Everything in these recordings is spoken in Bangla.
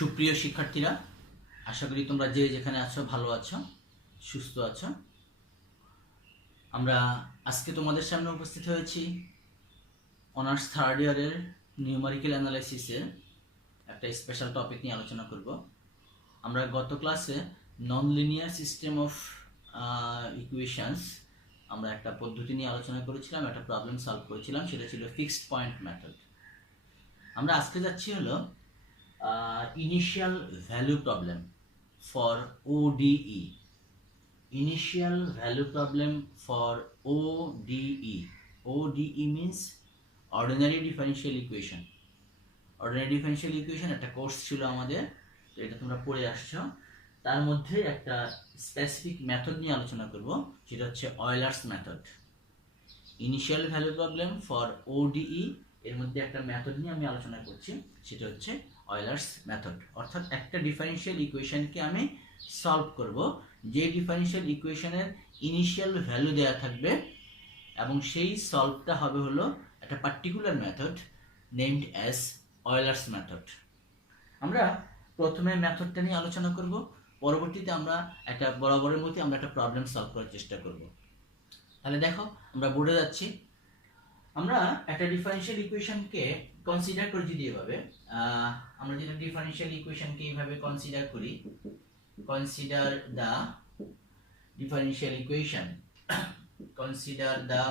সুপ্রিয় শিক্ষার্থীরা, আশা করি তোমরা যে যেখানে আছো ভালো আছো, সুস্থ আছো। আমরা আজকে তোমাদের সামনে উপস্থিত হয়েছি অনার্স থার্ড ইয়ারের নিউমারিক্যাল অ্যানালাইসিসের একটা স্পেশাল টপিক নিয়ে আলোচনা করব। আমরা গত ক্লাসে non linear system of equations আমরা একটা পদ্ধতি নিয়ে আলোচনা করেছিলাম, একটা প্রবলেম সলভ করেছিলাম, সেটা ছিল ফিক্সড পয়েন্ট মেথড। আমরা আজকে যাচ্ছি হলো initial value problem for ODE. Initial value problem for ODE. ODE means ordinary differential equation. Ordinary differential equation একটা কোর্স ছিল আমাদের, তো এটা তোমরা পড়ে আসছো। তার মধ্যে একটা স্পেসিফিক মেথড নিয়ে আলোচনা করব, যেটা হচ্ছে Euler's method. Initial value problem for ODE এর মধ্যে একটা মেথড নিয়ে আমি আলোচনা করছি, সেটা হচ্ছে Euler's method। অর্থাৎ একটা ডিফারেনশিয়াল ইকুয়েশনকে আমি সলভ করব, যে ডিফারেনশিয়াল ইকুয়েশনের ইনিশিয়াল ভ্যালু দেওয়া থাকবে এবং সেই সলভটা হবে হলো একটা particular method named as Euler's method। আমরা প্রথমে মেথডটা নিয়ে আলোচনা করব, পরবর্তীতে আমরা একটা বরাবরের মধ্যে আমরা একটা প্রবলেম সলভ করার চেষ্টা করব। তাহলে দেখো, আমরা বোর্ডে যাচ্ছি। আমরা একটা ডিফারেনশিয়াল ইকুয়েশনকে কনসিডার করি যদি এভাবে, আমরা যেটা ডিফারেনশিয়াল ইকুয়েশনকে এইভাবে কনসিডার করি, consider the differential equation, consider the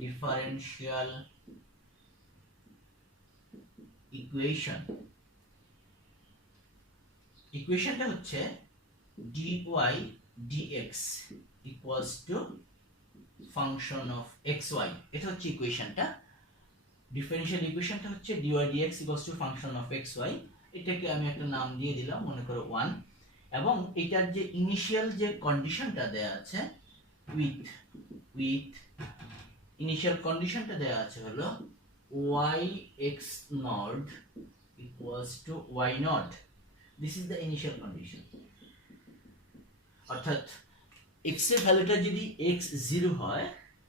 differential equation. ইকুয়েশনটা হচ্ছে dy dx equals to function of xy। এটা হচ্ছে ইকুয়েশনটা, ডিফারেনশিয়াল ইকুয়েশনটা হচ্ছে dy dx equals to function of xy। এটাকে আমি একটা নাম দিয়ে দিলাম, মনে করো 1, এবং এটার যে ইনিশিয়াল যে কন্ডিশনটা দেয়া আছে উইথ ইনিশিয়াল কন্ডিশনটা দেয়া আছে হলো y x naught equals to y naught। This is the initial condition. অর্থাৎ x এর ভ্যালুটা যদি x0 হয়,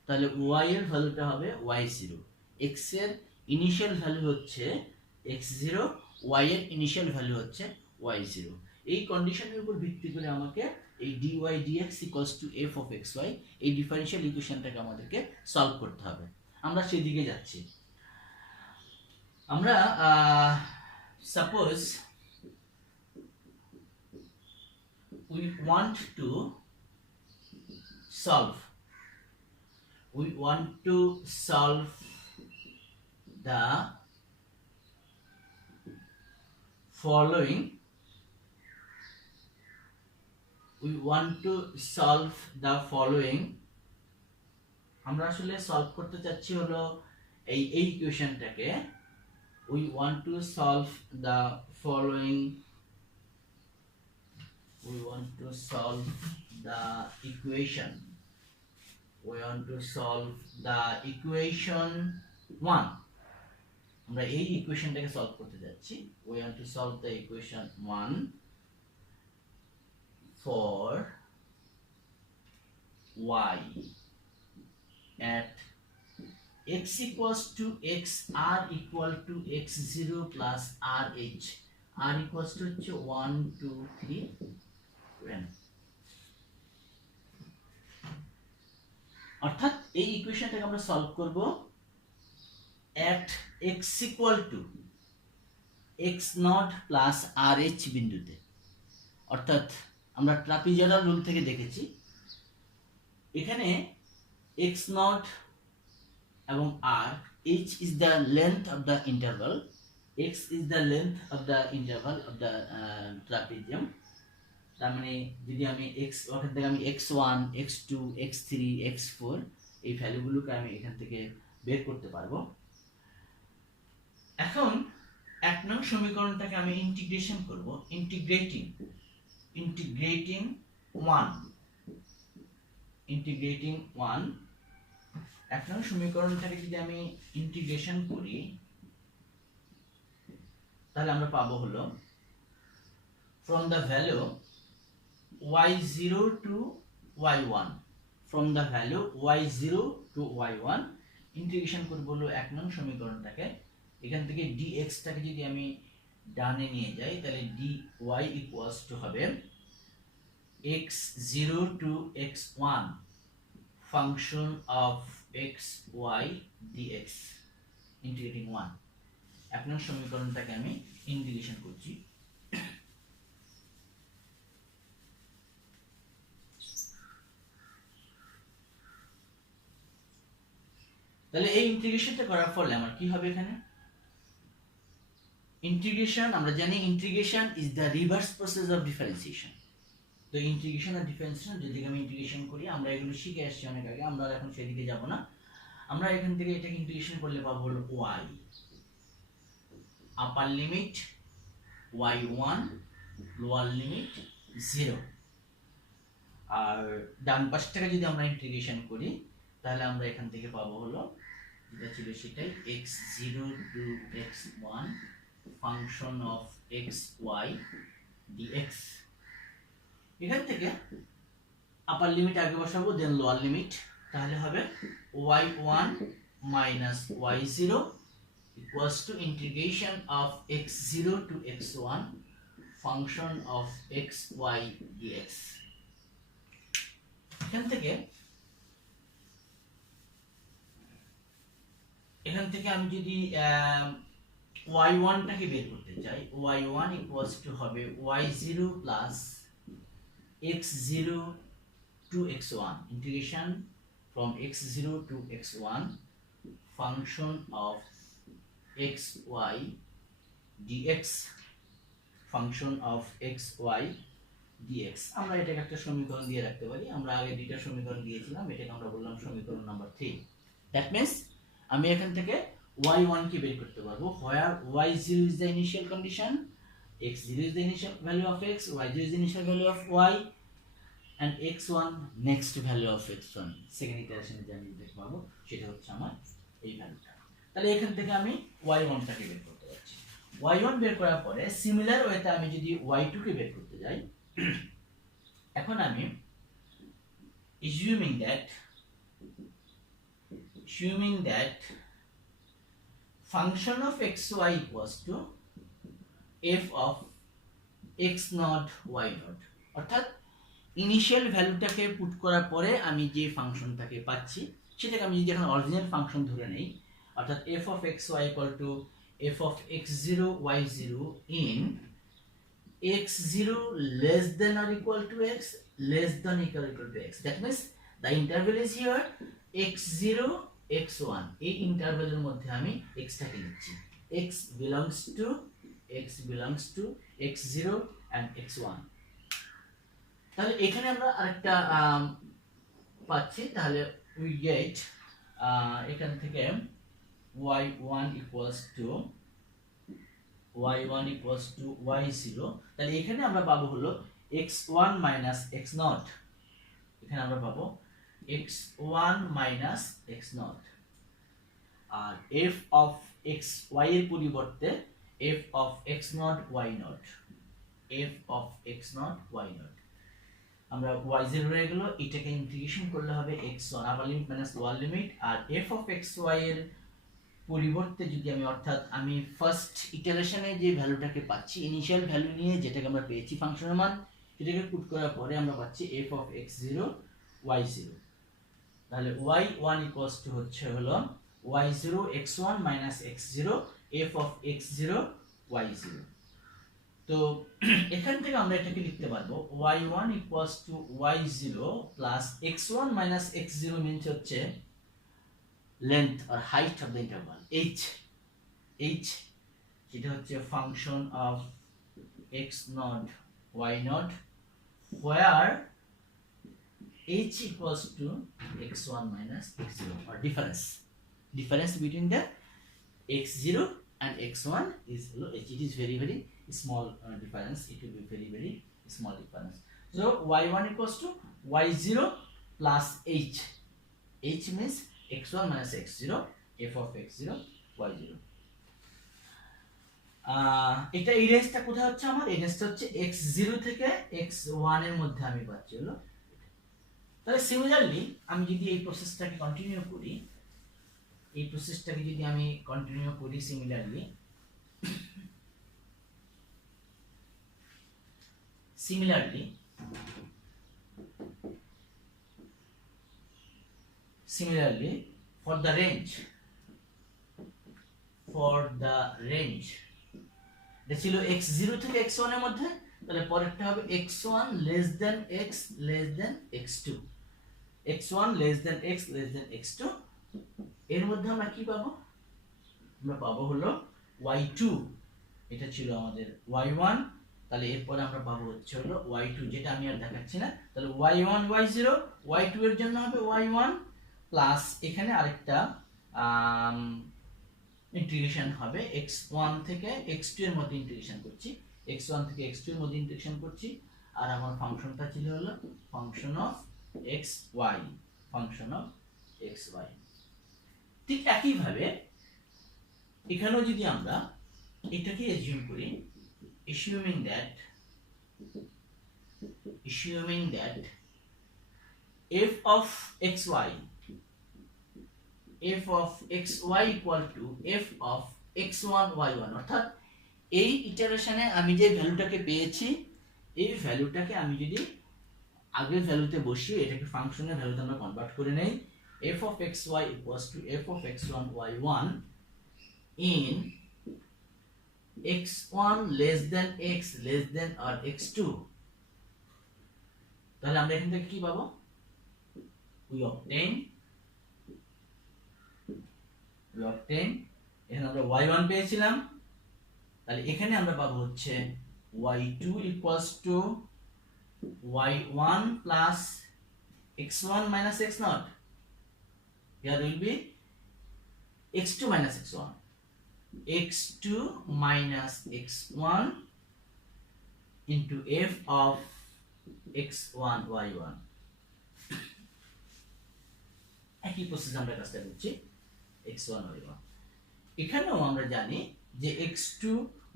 তাহলে y এর ভ্যালুটা হবে y0। x এর ইনিশিয়াল ভ্যালু হচ্ছে x0, y এর ইনিশিয়াল ভ্যালু হচ্ছে y0। এই কন্ডিশনের উপর ভিত্তি করে আমাকে এই dy dx equals to f of xy এই ডিফারেনশিয়াল ইকুয়েশনটাকে আমাদেরকে সলভ করতে হবে। আমরা সেই দিকে যাচ্ছি। আমরা suppose we want to solve the following আমরা আসলে সলভ করতে চাচ্ছি হলো এই ইকুয়েশনটাকে we want to solve the following equation 1। আমরা এই ইকুয়েশনটাকে সলভ করতে যাচ্ছি। we want to solve the equation 1 for y at x equals to x, r equal to x0 plus rh, r equals to 1 2 3 10। অর্থাৎ এই ইকুয়েশনটাকে আমরা সলভ করব at x equal to x naught plus rh বিন্দুতে। অর্থাৎ আমরা ট্রাপিজয়েডাল রুল থেকে দেখেছি, এখানে x naught এবং r, h is the length of the interval, x is the length of the interval of the trapezium। তার মানে যদি আমি x ওখান থেকে আমি x1 x2 x3 x4 এই ভ্যালুগুলোকে আমি এখান থেকে বের করতে পারবো। এখন এক নং সমীকরণটাকে আমি ইন্টিগ্রেশন করব, ইন্টিগ্রেটিং 1। এক নং সমীকরণটাকে যদি আমি ইন্টিগ্রেশন করি, তাহলে আমরা পাবো হলো from the value y0 to y1, from the value y0 to y1 integration করব হলো এক নং সমীকরণটাকে এখান থেকে dx টাকে যদি আমি ডানে নিয়ে যাই তাহলে dy ইকুয়ালস টু হবে x0 to x1 function of xy dx integrating 1। এক নং সমীকরণটাকে আমি ইন্টিগ্রেশন করছি। তাহলে এই ইন্টিগ্রেশনটা করার ফলে আমার কি হবে এখানে ইন্টিগ্রেশন আমরা জানি integration is the reverse process of differentiation. তো ইন্টিগ্রেশন আর ডিফারেন্সিয়েশন যদি আমি ইন্টিগ্রেশন করি আমরা এগুলো শিখে আসছি অনেক আগে, আমরা এখন সেদিকে যাব না। আমরা এখান থেকে এটাকে ইন্টিগ্রেশন করলে পাবো হলো y আপার লিমিট y1 লোয়ার লিমিট 0, আর ডান পাশটাকে যদি আমরা ইন্টিগ্রেশন করি তাহলে আমরা এখান থেকে পাবো হলো যেটা ছিল সেটাই x0 to x1 function of xy dx। এখান থেকে আপার লিমিট আগে বসাবো দেন লোয়ার লিমিট, তাহলে হবে y1 minus y0 equals to integration of x0 to x1 function of xy dx। এখান থেকে আমি যদি y1 টাকে বের করতে চাই y1 equals to হবে y0 plus x0 to x1 integration from x0 to x1 function of xy dx function of xy dx। আমরা এটাকে একটা সমীকরণ দিয়ে রাখতে পারি, আমরা আগে দুইটা সমীকরণ দিয়েছিলাম, এটাকে আমরা বললাম সমীকরণ নাম্বার 3। দ্যাট মিন্স আমি এখান থেকে y1 কে বের করতে পারবো where y0 is the initial condition, x0 is the initial value of x, y0 is the initial value of y and x1 next value of x1 second ইটারেশনে যে আমি দেখতে পাবো সেটা হচ্ছে আমার এই ভ্যালুটা। তাহলে এখান থেকে আমি y1 টাকে বের করতে পারছি। y1 বের করার পরে সিমিলার ওয়েতে আমি যদি y2 কে বের করতে যাই, এখন আমি assuming that function of xy equals to f of x naught y naught, অর্থাৎ ইনিশিয়াল ভ্যালুটাকে পুট করার পরে আমি যে ফাংশনটাকে পাচ্ছি সেটাকে আমি যদি এখন অরিজিনাল ফাংশন ধরে নেই, অর্থাৎ f of xy equal to f of x0 y0 in x0 less than or equal to x less than or equal to x, that means the interval is here x0 x1, এই ইন্টারভ্যালের মধ্যে আমি x টাকে নিচ্ছি, x belongs to x0 and x1। তাহলে এখানে আমরা আরেকটা পাচ্ছি, তাহলে we get এখান থেকে y1 equals to y0, তাহলে এখানে আমরা পাবো হলো x1 minus x0, এখানে আমরা পাবো x1 minus x0, R f of xy এর পরিবর্তে f of x0 y0, আমরা y0 রয়ে গেল, এটাকে ইন্টিগ্রেশন করলে হবে x1 upper limit minus lower limit, আর f of xy এর পরিবর্তে যদি আমি অর্থাৎ আমি ফার্স্ট ইটারেশনে যে ভ্যালুটাকে পাচ্ছি ইনিশিয়াল ভ্যালু নিয়ে যেটাকে আমরা পেয়েছি ফাংশনের মান সেটাকে পুট করার পরে আমরা পাচ্ছি f of x0 y0, তাহলে y1 equals to হচ্ছে হলো y0 x1 minus x0 f of x0 y0। তো এখান থেকে আমরা এটাকে লিখতে পারবো y1 equals to y0 plus x1 minus x0 means হচ্ছে length or height of the interval h, যেটা হচ্ছে function of x0 y0 where h equals to x1 minus x0 or difference between the x0 and x1 is h. It is very small difference, it will be very small difference. So y1 equals to y0 plus h means x1 minus x0 f of x0 y0। এটা এই রেঞ্জটা কোথায় হচ্ছে আমার, এই রেঞ্জটা হচ্ছে x0 থেকে x1 এর মধ্যে আমি পাচ্ছি হলো। তাহলে সিমিলারলি আমি যদি এই প্রসেসটাকে কন্টিনিউ করি এই প্রসেসটাকে যদি আমি কন্টিনিউ করি similarly for the range এটা ছিল x0 থেকে x1 এর মধ্যে, তাহলে পরেরটা হবে x1 less than x less than x2, x1 less than x less than x2, এর মধ্যে আমরা কি পাবো? আমরা পাবো হলো y2, এটা ছিল আমাদের y1, তাহলে এরপরে আমরা পাবো হচ্ছে হলো y2, যেটা আমি আর দেখাচ্ছি না। তাহলে y1 y0, y2 এর জন্য হবে y1 প্লাস এখানে আরেকটা ইন্টিগ্রেশন হবে x1 থেকে x2 এর মধ্যে ইন্টিগ্রেশন করছি, x1 থেকে x2 এর মধ্যে ইন্টিগ্রেশন করছি, আর আমার ফাংশনটা ছিল হলো ফাংশন অফ xy, ঠিক একই ভাবে এখানেও যদি আমরা এটাকে অ্যাজিউম করি, assuming that f of xy equal to f of x1 y1, অর্থাৎ এই ইটারেশনে আমি যে ভ্যালুটাকে পেয়েছি এই ভ্যালুটাকে আমি যদি আগের ভ্যালুতে বসিয়ে এটাকে ফাংশনের ভ্যালুতে আমরা কনভার্ট করে নেই, f of xy equals to f of x1 y1 in x1 less than x less than or x2, তাহলে আমরা এখান থেকে কি পাবো? we obtain এখানে আমরা y1 পেয়েছিলাম, তাহলে এখানে আমরা পাবো হচ্ছে y2 equals to y1 plus x1 minus x0, here will be x2 minus x1, x2 minus x1 into f of x1 y1, একই প্রসেস আমরা কাজটা করছি x1 y1। এখানেও আমরা জানি যে x2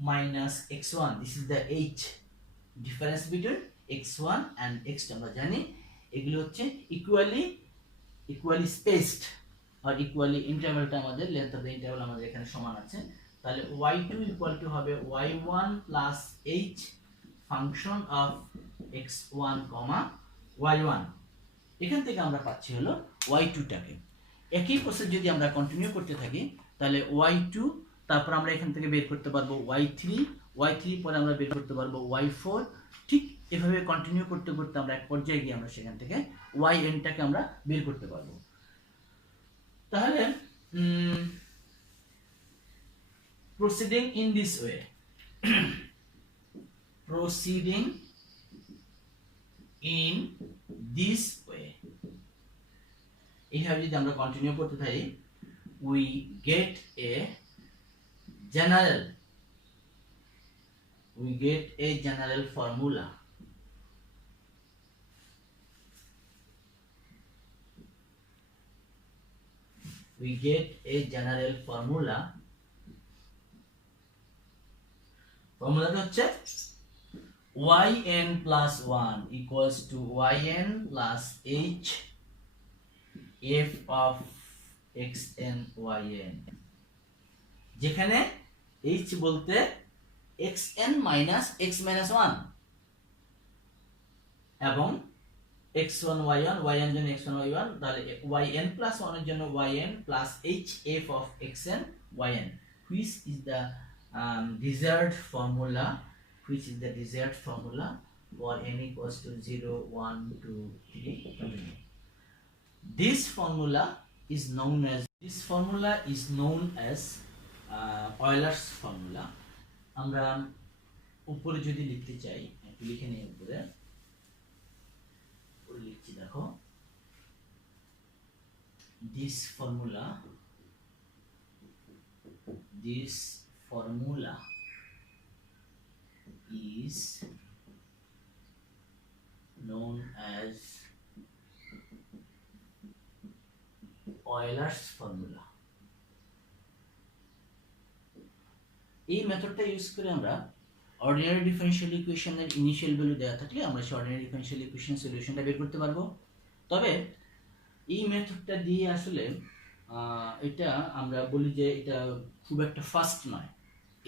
minus x1, this is the h difference between x1 and x2, আমরা জানি এগুলো হচ্ছে equally spaced আর equally intervalটা আমাদের লেন্থ অফ দ্য ইন্টারভাল আমাদের এখানে সমান আছে, তাহলে y2 equal to হবে y1 plus h function of x1, y1, এখান থেকে আমরা পাচ্ছি হলো y2 টাকে। একই প্রসেস যদি আমরা কন্টিনিউ করতে থাকি তাহলে y2, তারপর আমরা এখান থেকে বের করতে পারবো y3 পরে আমরা বের করতে পারবো y4, ঠিক এভাবে কন্টিনিউ করতে করতে আমরা এক পর্যায়ে গিয়ে আমরা সেখান থেকে yn টাকে আমরা বের করতে পারবো। তাহলে proceeding in this way এইভাবে যদি আমরা কন্টিনিউ করতে থাকি, we get a general formula ফর্মুলাটা হচ্ছে yn plus 1 equals to yn plus h f of xn yn, যেখানে h বলতে xn minus x minus 1 এবং x1 y1 yn জন্য x1 y1, তাহলে yn plus 1 এর জন্য yn plus h f of xn yn, which is the desired formula for n equals to 0 1 2 3. This formula is known as Euler's formula. আমরা উপরে যদি লিখতে চাই একটু লিখে নিই, উপরে লিখছি, দেখো this formula is known as Euler's formula. এই মেথডটা ইউজ করে আমরা অর্ডিনারি ডিফারেনশিয়াল ইকুয়েশনের ইনিশিয়াল ভ্যালু দেওয়া থাকলে আমরা সেই অর্ডিনারি ডিফারেনশিয়াল ইকুয়েশন সলিউশনটা বের করতে পারবো। তবে এই মেথডটা দিয়ে আসলে এটা আমরা বলি যে এটা খুব একটা ফাস্ট নয়,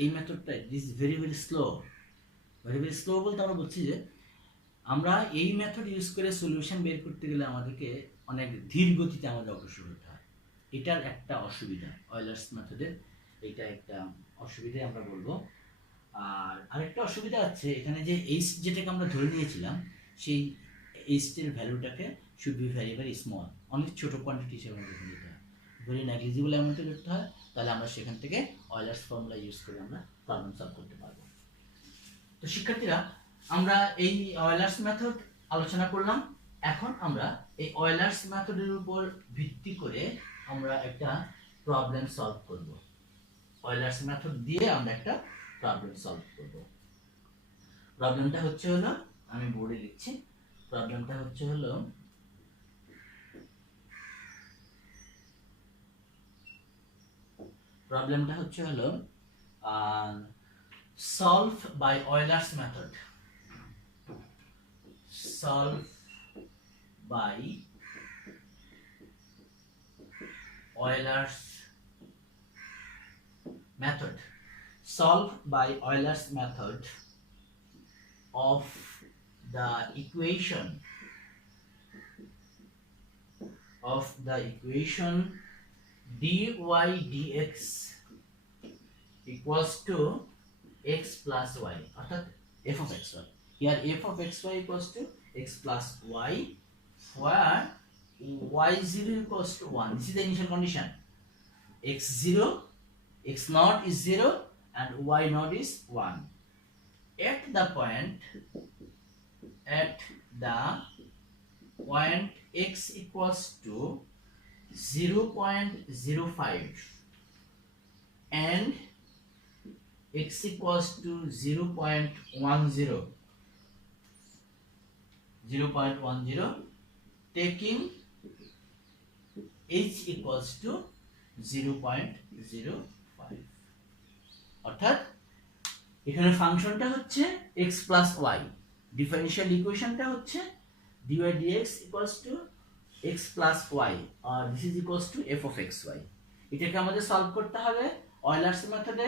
এই মেথডটা this is very very slow. Very slow বলতে আমরা বলছি যে আমরা এই মেথড ইউজ করে সলিউশন বের করতে গেলে আমাদেরকে অনেক ধীর গতিতে আমাদের অগ্রসর হতে হয়। এটার একটা অসুবিধা অয়েলার্স মেথডের, এটা একটা অসুবিধা আমরা বলবো। আর আরেকটা অসুবিধা আছে এখানে যে এইচ যেটাকে আমরা ধরে নিয়েছিলাম, সেই এইচটির ভ্যালুটাকে should be very very small, অনেক ছোট কোয়ান্টিটি হিসেবে আমাদের নিতে হয়, ভেরি নেগলিজিবল অ্যামাউন্টে করতে হয়। তাহলে আমরা সেখান থেকে অয়েলার্স ফর্মুলা ইউজ করে আমরা প্রবলেম সলভ করতে পারবো। তো শিক্ষার্থীরা, আমরা এই অয়েলার্স মেথড আলোচনা করলাম। এখন আমরা এই অয়েলার্স মেথডের উপর ভিত্তি করে আমরা একটা প্রবলেম সলভ করব। অয়েলার্স মেথড দিয়ে আমরা একটা প্রবলেম সলভ করব। প্রবলেমটা হচ্ছে হলো, আমি বোর্ডে লিখছি, প্রবলেমটা হচ্ছে হলো solve by Euler's method. Solve by Euler's method. Solve by Euler's method of the equation dy dx equals to x plus y, অর্থাৎ f of xy. Here f of xy equals to x plus y, where y0 equals to 1. This is the initial condition. x0, x0 is 0 and y0 is 1. At the point x equals to 0.05 and x equals to 0.10, taking h equals to 0.05, অর্থাৎ এখানে ফাংশনটা হচ্ছে x plus y, ডিফারেনশিয়াল ইকুয়েশনটা হচ্ছে dy dx equals to x plus y, R this is equals to f of xy. এটাকে আমাদের সলভ করতে হবে অয়েলার্স মেথডে।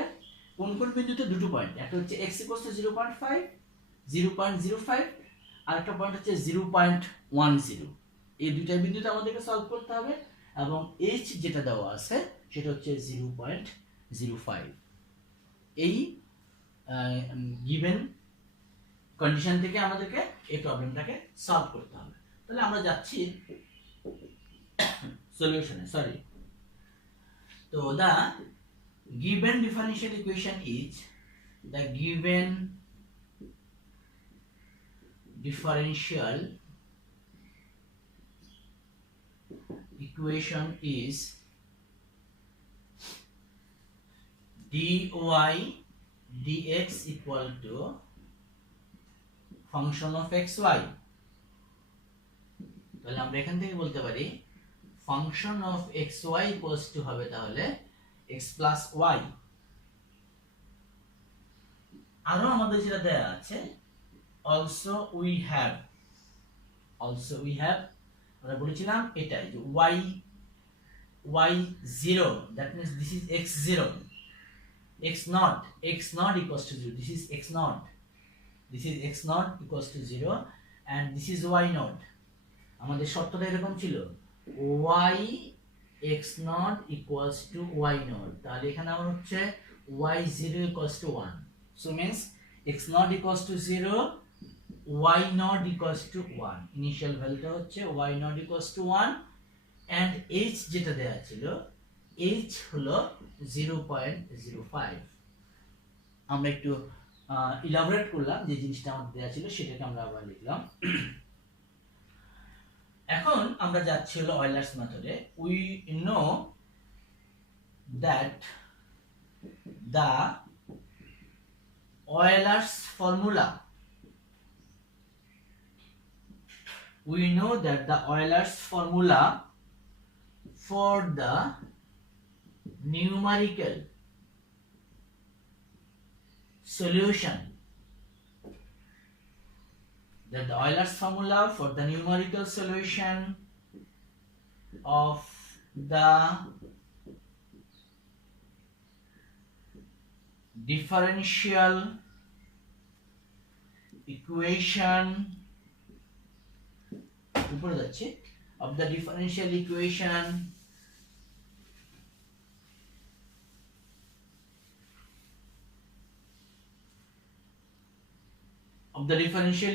কোন কোন বিন্দুতে? দুটো পয়েন্ট, একটা হচ্ছে x equals to 0.05 আর একটা পয়েন্ট হচ্ছে 0.10। এই দুইটা বিন্দুতে আমাদেরকে সলভ করতে হবে এবং h যেটা দেওয়া আছে সেটা হচ্ছে 0.05। এই গিভেন কন্ডিশন থেকে আমাদেরকে এই প্রবলেমটাকে সলভ করতে হবে। তাহলে আমরা যাচ্ছি সলিউশনে। তো the given differential equation is dy dx equal to function of xy. তাহলে আমরা এখান থেকে বলতে পারি function of xy equals to হবে তাহলে x plus y। আরো আমাদের যেটা দেয়া আছে also we have আমরা বলেছিলাম এটাই যে y0, that means this is x0, x0 equals to 0, this is x0 equals to 0 and this is y0। আমাদের শর্তটা এরকম ছিল y x0 equals to y0, তাহলে এখানে আমার হচ্ছে y0 equals to 1, so means x0 equals to 0, y0 equals to 1, initial ভ্যালুটা হচ্ছে y0 equals to 1 and h যেটা দেয়া ছিল h হলো 0.05। আমরা একটু ইলাবোরেট করলাম যে জিনিসটা আমাদের দেয়া ছিল সেটাকে আমরা আবার লিখলাম। এখন আমরা যাচ্ছি হলো অয়েলার্স মেথডে। We know that the Euler's formula for the numerical solution of the differential equation উপরে যাচ্ছে of the differential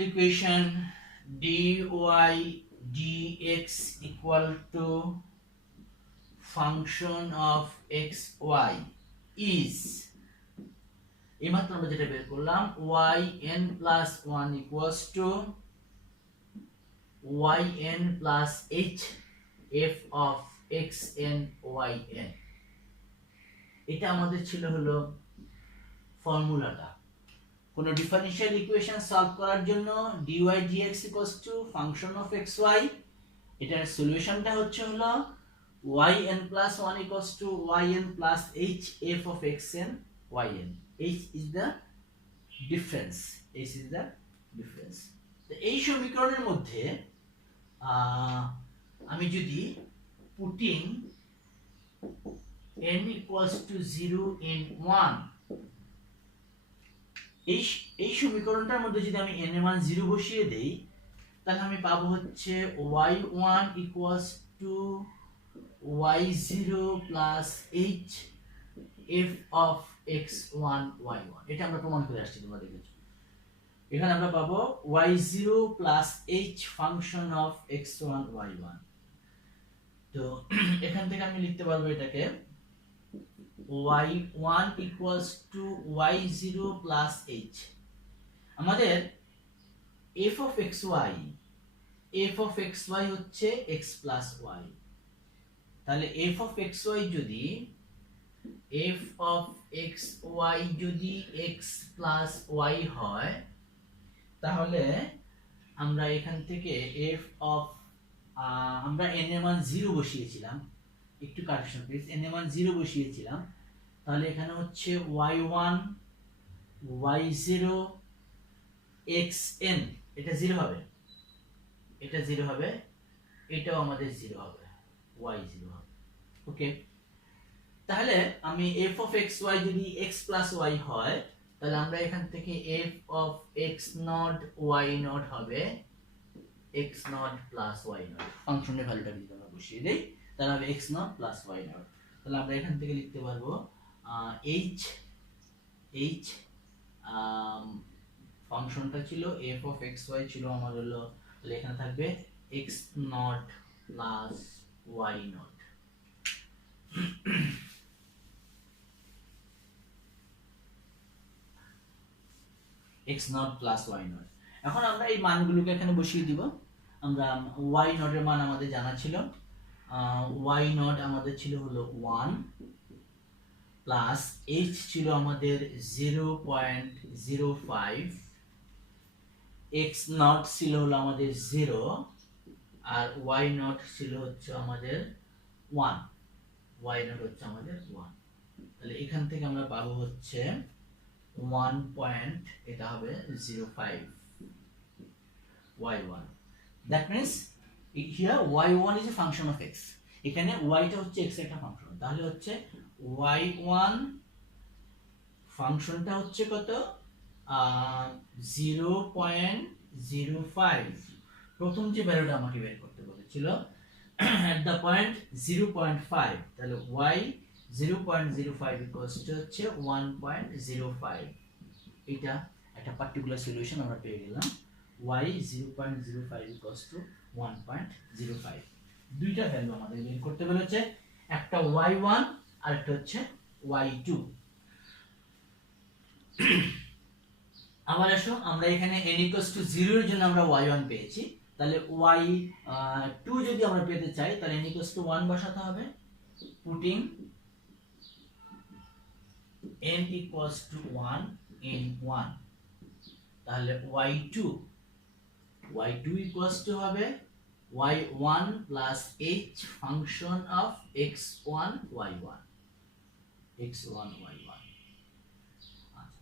equation dy dx equal to function of xy is এইমাত্র আমরা যেটা বের করলাম yn plus 1 equals to yn plus h f of xn yn এটা আমাদের ছিল হলো ফর্মুলাটা কোন ডিফারেনশিয়াল ইকুয়েশন সলভ করার জন্য dy dx equals to function of xy এটার সলিউশনটা হচ্ছে হলো yn plus 1 equals to yn plus h f of xn yn h is the difference তো এই সমীকরণের মধ্যে আমি যদি putting n equals to 0 in 1 এই সমীকরণটার মধ্যে যদি আমি n এর মান 0 বসিয়ে দেই তাহলে আমি পাবো হচ্ছে y1 equals to y0 plus h f of x1 y1 এটা আমরা প্রমাণ করে আসছি তোমরা দেখেছো এখানে আমরা পাবো y0 plus h function of x1 y1 তো এখান থেকে আমি লিখতে পারবো এটাকে y1 equals to y0 plus h আমাদের f of xy হচ্ছে x plus y তাহলে f of xy যদি f of xy যদি x plus y হয় তাহলে আমরা এখান থেকে f of আমরা n এর মান 0 বসিয়েছিলাম একটু কারেকশন প্লিজ n এর মান 0 বসিয়েছিলাম তাহলে এখানে হচ্ছে y1 y0 xn এটা 0 হবে এটাও আমাদের 0 হবে y0 হবে ওকে তাহলে আমি f of xy যদি x plus y হয় তাহলে আমরা এখান থেকে f of x naught y naught হবে x naught plus y naught ফাংশনের ভ্যালুটা যদি আমরা বসিয়ে দেই তাহলে হবে x naught plus y naught তাহলে আমরা এখান থেকে লিখতে পারবো h ফাংশনটা ছিল f of xy ছিল আমার হলো তাহলে এখানে থাকবে x naught plus y naught x naught plus y naught এখন আমরা এই মানগুলোকে এখানে বসিয়ে দিব আমরা y naught এর মান আমাদের জানা ছিল y naught আমাদের ছিল হলো 1 প্লাস h ছিল আমাদের 0.05 x naught ছিল হলো আমাদের 0 আর y naught ছিল হচ্ছে আমাদের 1 y naught হচ্ছে আমাদের 1 তাহলে এখান থেকে আমরা পাবো হচ্ছে 1 পয়েন্ট এটা হবে 05 y1 that means here y1 is a function of x এখানে y টা হচ্ছে x এর একটা ফাংশন তাহলে হচ্ছে y1 ফাংশনটা হচ্ছে কত 0.05 প্রথম যে ভ্যালুটা আমাকে বের করতে বলেছিল at the point 0.5 তাহলে y 0.05 equals to হচ্ছে 1.05 এটা একটা পার্টিকুলার সলিউশন আমরা পেয়ে গেলাম y 0.05 equals to 1.05 দুইটা ভ্যালু আমাদের বের করতে বলেছে একটা y1 আর একটা হচ্ছে y2 আবার আসো আমরা এখানে n equals to 0 এর জন্য আমরা y1 পেয়েছি তাহলে y2 যদি আমরা পেতে চাই তাহলে n equals to 1 বসাতে হবে putting n equals to 1 in 1 তাহলে y2 equals to হবে y1 plus h function of x1 y1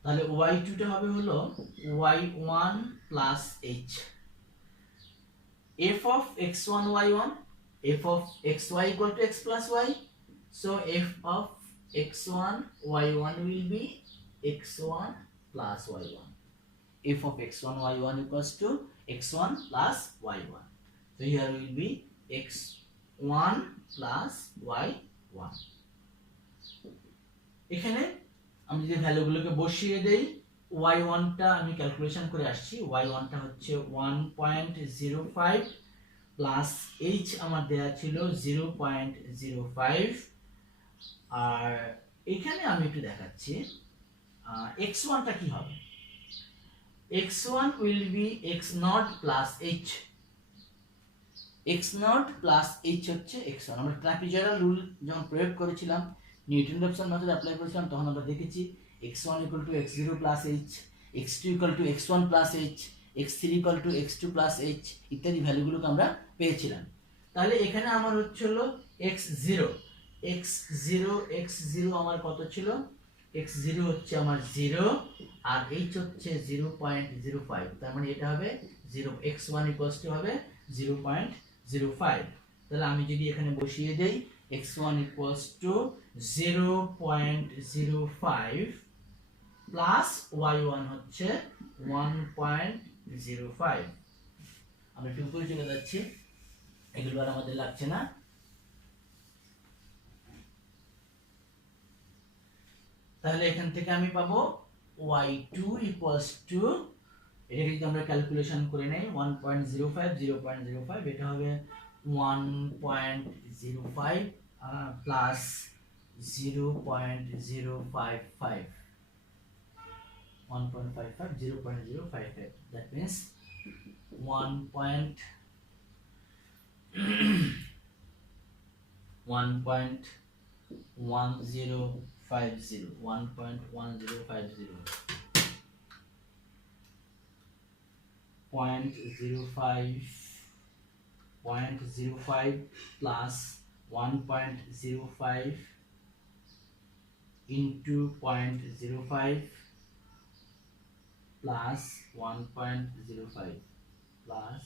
তাহলে y2 টা হবে হলো y1 plus h f of x1 y1 f of xy equal to x plus y. So f of x1 y1 will be x1 plus y1. f of x1 y1 equals to x1 plus y1. So here will be x1 plus y1. এখানে আমি যদি ভ্যালুগুলোকে বসিয়ে দেই, y1 টা আমি ক্যালকুলেশন করে আসছি, y1 টা হচ্ছে 1.05 প্লাস h আমার দেয়া ছিল 0.05, আর এখানে আমি একটু দেখাচ্ছি x1 টা কি হবে। x1 will be x0 plus h. x0 plus h হচ্ছে x1। আমরা ট্রাপিজয়েডাল রুল যখন প্রয়োগ করেছিলাম, নিউটন রেফসন মেথড অ্যাপ্লাই করেছিলাম, তখন আমরা দেখেছি x1 equal to x0 plus h, x2 equal to x1 plus h, x3 equal to x2 plus h ইত্যাদি ভ্যালুগুলোকে আমরা পেয়েছিলাম। তাহলে এখানে আমার হচ্ছিল x0 আমার কত ছিল, x0 হচ্ছে আমার 0 আর h হচ্ছে 0.05, তার মানে এটা হবে 0, x1 equals to হবে 0.05। তাহলে আমি যদি এখানে বসিয়ে দেই x1 equals to 0.05 plus y1 হচ্ছে 1.05। আমরা একটু উপরে চলে যাচ্ছি, এগুলো আর আমাদের লাগছে না। তাহলে এখান থেকে আমি পাবো y2 equals to, এটা যদি আমরা ক্যালকুলেশন করে নেই 1.05 এটা হবে 1.05 plus 0.055, 0.055, that means 1.1050, 0.05 plus 1.05 into 0.05 plus 1.05 plus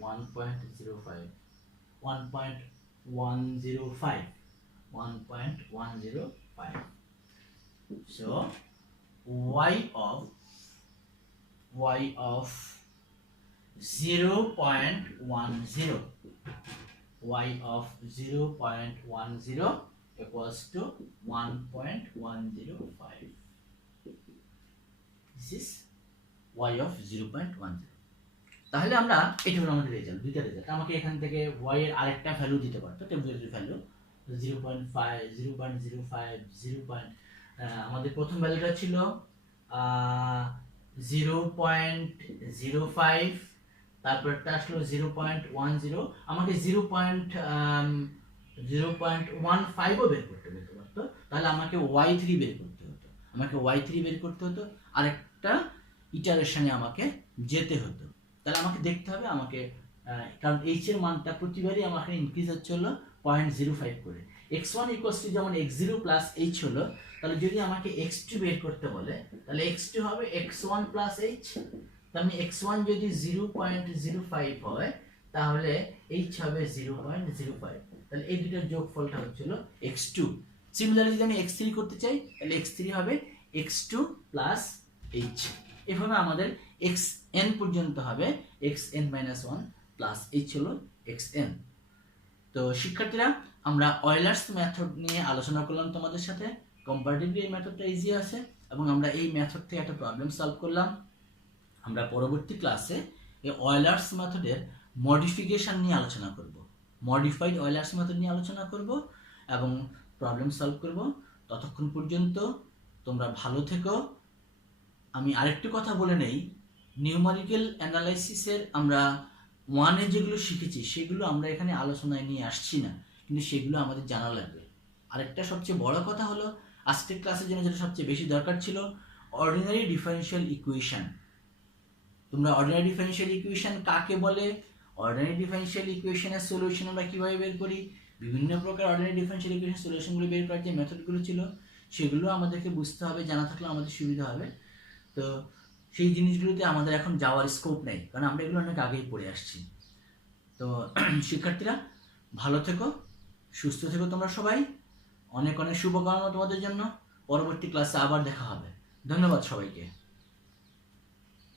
1.05, 1.105. So y of 0.10, y of 0.10 equals to 1.105. This is y of 0.10. তাহলে আমরা এটা হলো আমাদের রেজাল্ট, দুইটা রেজাল্ট। আমাকে এখান থেকে y এর আরেকটা ভ্যালু দিতে পারতো, টেম্পারেচার ভ্যালু 0.5, 0.05, 0. আমাদের প্রথম ভ্যালুটা ছিল 0.05, তারপরটা আসলো 0.10, আমাকে 0.15ও বের করতে পারতো। তাহলে আমাকে y3 বের করতে হতো, আরেকটা ইটারেশনে আমাকে যেতে হতো। তাহলে আমাকে দেখতে হবে, কারণ h এর মানটা প্রতিবারই আমাকে ইনক্রিজ হচ্ছে হলো 0.05 করে। x1 equals to যেমন x0 plus h হলো, তাহলে যদি আমাকে x2 বের করতে বলে, তাহলে x2 হবে x1 plus h। তাহলে x1 যদি 0.05 হয়, তাহলে h হবে 0.05। তাহলে এই দুটোর যোগফলটা হচ্ছিল x2। সিমিলারলি যদি আমি x3 করতে চাই, তাহলে x3 হবে x2 plus h। এভাবে আমাদের xn পর্যন্ত হবে xn - 1 প্লাস h হলো xn। তো শিক্ষার্থীরা, আমরা অয়লার্স মেথড নিয়ে আলোচনা করলাম তোমাদের সাথে। কম্পারেটিভলি এই মেথডটা ইজি আছে এবং আমরা এই মেথড থেকে একটা প্রবলেম সলভ করলাম। আমরা পরবর্তী ক্লাসে এই অয়লার্স মেথডের মডিফিকেশন নিয়ে আলোচনা করব, মডিফাইড অয়লার্স মেথড নিয়ে আলোচনা করব এবং প্রবলেম সলভ করব। ততক্ষণ পর্যন্ত তোমরা ভালো থেকো। আমি আরেকটু কথা বলে নেই, নিউমারিক্যাল অ্যানালাইসিসের আমরা 1-এ যেগুলো শিখেছি সেগুলো আমরা এখানে আলোচনায় নিয়ে আসছি না, কিন্তু সেগুলো আমাদের জানা লাগবে। আরেকটা সবচেয়ে বড় কথা হলো, আজকের ক্লাসের জন্য যেটা সবচেয়ে বেশি দরকার ছিল, অর্ডিনারি ডিফারেনশিয়াল ইকুয়েশন। তোমরা অর্ডিনারি ডিফারেনশিয়াল ইকুয়েশন কাকে বলে, অর্ডিনারি ডিফারেনশিয়াল ইকুয়েশনের সলিউশন আমরা কিভাবে বের করি, বিভিন্ন প্রকার অর্ডিনারি ডিফারেনশিয়াল ইকুয়েশন সলিউশনগুলো বের করার যে মেথডগুলো ছিল সেগুলো আমাদেরকে বুঝতে হবে, জানা থাকলে আমাদের সুবিধা হবে। তো সেই জিনিসগুলোতে আমাদের এখন যাওয়ার স্কোপ নেই, কারণ আমরা এগুলো অনেক আগেই পড়ে আসছি। তো শিক্ষার্থীরা ভালো থেকো, সুস্থ থেকো তোমরা সবাই। অনেক অনেক শুভকামনা তোমাদের জন্য। পরবর্তী ক্লাসে আবার দেখা হবে। ধন্যবাদ সবাইকে।